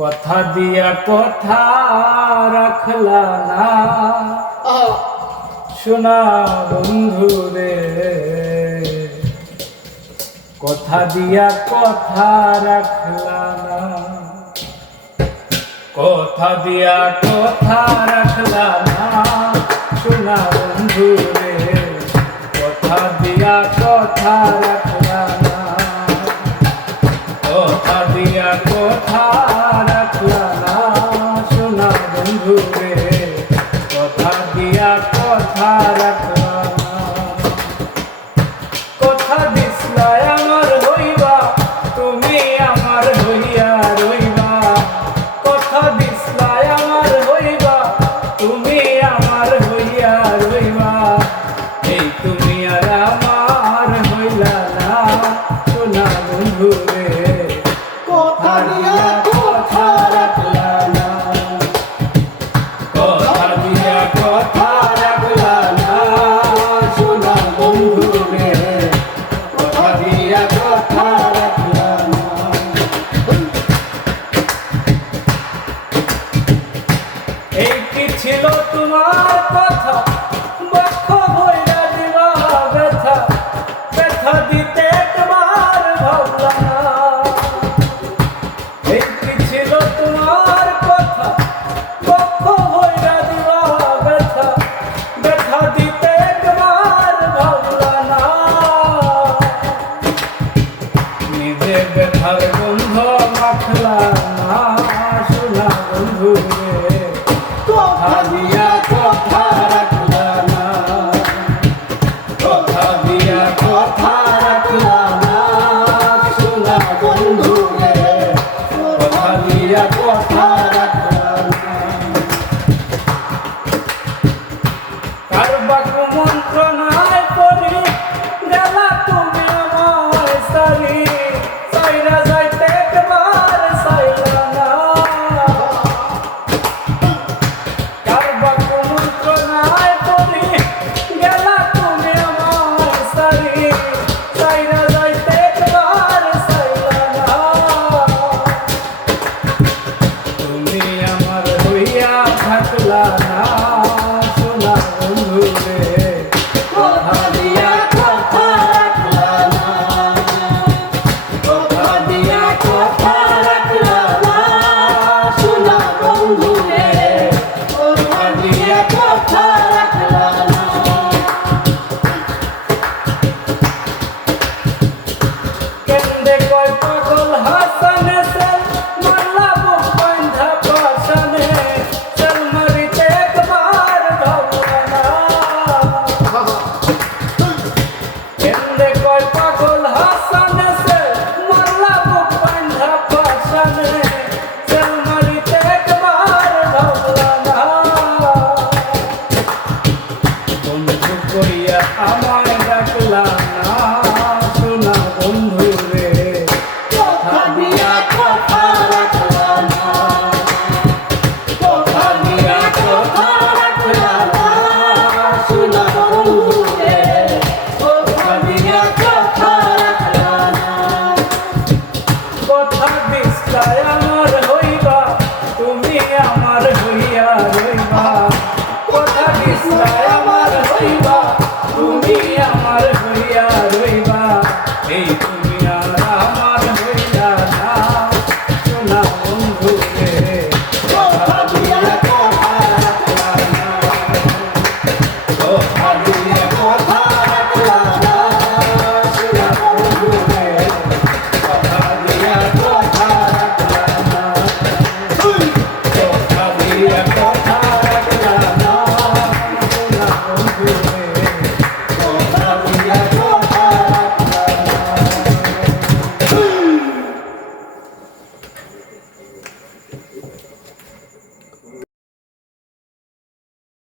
কথা দিয়া কথা রাখলা না শোনা বন্ধু রে, কথা দিয়া কথা রাখলা না, কথা দিয়া কথা রাখলা না শোনা বন্ধু রে, কথা দিয়া কথা রাখলা না, কথা দিয়া কথা রাখলা না শোনা বন্ধু রে, কথা দিয়া কথা রাখলা না। কথা দিসলা আমার হইবা তুমি আমার হইয়া রইবা, কথা দিসলা আমার হইবা তুমি আমার হইয়া রইবা, এই তুমি আর আমার হইলা না শোনা বন্ধু রে, কথা দিয়া কথা রাখলা না, কথা দিয়া কথা রাখলা না শোনা বন্ধু রে, কথা দিয়া কথা রাখলা না। এই কি ছিল তোমার কথা বক্ষ ভইরা দিবা ব্যথা, ব্যথা দিতে একবার ভাবলা না, এই কি ছিল তোমার কথা বক্ষ ভইরা দিবা ব্যথা, ব্যথা দিতে একবার ভাবলা না, নিজে ব্যথার গন্ধ মাখলা না শোনা বন্ধু রে, কথা দিয়া কথা রাখলা না, কথা দিয়া কথা রাখলা না শোনা বন্ধু রে, কথা দিয়া কথা রাখলা না। কার বাকু মন্ত্রণায় পড়ি গেলা তুমি আমায় সারি, সাইরা যাইতে একবার সাইলা না, কার বাকু মন্ত্রণায় পড়ি গেলা তুমি আমায় সারি, সাইরা যাইতে একবার সাইলা না, তুমি আমার হইয়া থাকলা না শোনা বন্ধু রে, কথা দিয়া কথা রাখলা না, কথা দিয়া কথা রাখলা না শোনা বন্ধু রে, কথা দিয়া কথা রাখলা না। কেন্দে কয় পাগল হাসানে সেল মারলা বুক বান্ধা পাশানে, সেল মারিতে একবার ভাবলা না, কেন্দে কয় পাগল হাসানে সেল মারলা বুক বান্ধা পাশানে, সেল মারিতে একবার ভাবলা না, বন্ধু কইয়া আমায় ডাকলা না শোনা বন্ধু রে, কথা দিয়া কথা রাখলা না, কথা দিয়া কথা রাখলা না শোনা বন্ধু রে, কথা দিয়া কথা রাখলা না, কথা দিসলা আমার হইবা তুমি আমার হইয়া রইবা, কথা দিসলা আমার হইবা তুমি আমার হইয়া রইবা, এই